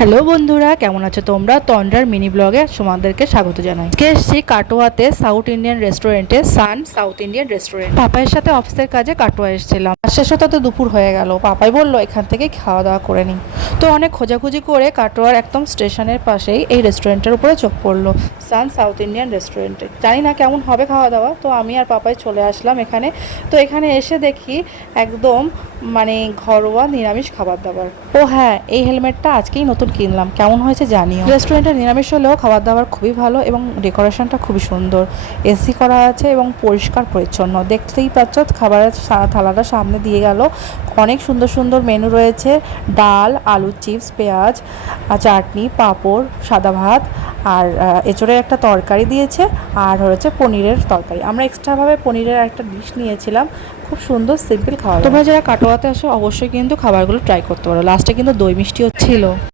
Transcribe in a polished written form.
Hello বন্ধুরা, কেমন আছো তোমরা? তন্দ্রার মিনি ব্লগে তোমাদেরকে স্বাগত জানাই। আজকে এসেছি কাটোয়াতে সাউথ ইন্ডিয়ান রেস্টুরেন্টে, সান সাউথ ইন্ডিয়ান রেস্টুরেন্ট। পাপাইয়ের সাথে অফিসের কাজে কাটোয়া এসেছিলাম। শেষ হতে তো দুপুর হয়ে গেল। পাপাই বললো এখান থেকে খাওয়া দাওয়া করে নিই। তো অনেক খোঁজাখুঁজি করে কাটোয়ার একদম স্টেশনের পাশেই এই রেস্টুরেন্টের উপরে চোখ পড়লো, সান সাউথ ইন্ডিয়ান রেস্টুরেন্টে। জানি না কেমন হবে খাওয়া দাওয়া, তো আমি আর পাপাই চলে আসলাম এখানে। তো এখানে এসে দেখি একদম ঘরোয়া নিরামিষ খাবার দাবার। ও হ্যাঁ, এই হেলমেটটা আজকেই নতুন কিনলাম, কেমন হয়েছে জানিও। রেস্টুরেন্টে নিরামিষ হলেও খাবার দাবার খুবই ভালো এবং ডেকোরেশনটা খুবই সুন্দর। এসি করা আছে এবং পরিষ্কার পরিচ্ছন্ন। দেখতেই পাচ্ছ খাবারের থালাটা সামনে দিয়ে গেল। অনেক সুন্দর সুন্দর মেনু রয়েছে, ডাল, আলু চিপস, পেঁয়াজ, চাটনি, পাঁপড়, সাদা ভাত, আর এঁচড়ের একটা তরকারি দিয়েছে, আর হচ্ছে পনিরের তরকারি। আমরা এক্সট্রাভাবে পনিরের একটা ডিশ নিয়েছিলাম। খুব সুন্দর সিম্পল খাবার। তোমরা যারা কাটোয়াতে আসো অবশ্যই কিন্তু খাবারগুলো ট্রাই করতে পারো। লাস্টে কিন্তু দই মিষ্টিও ছিল।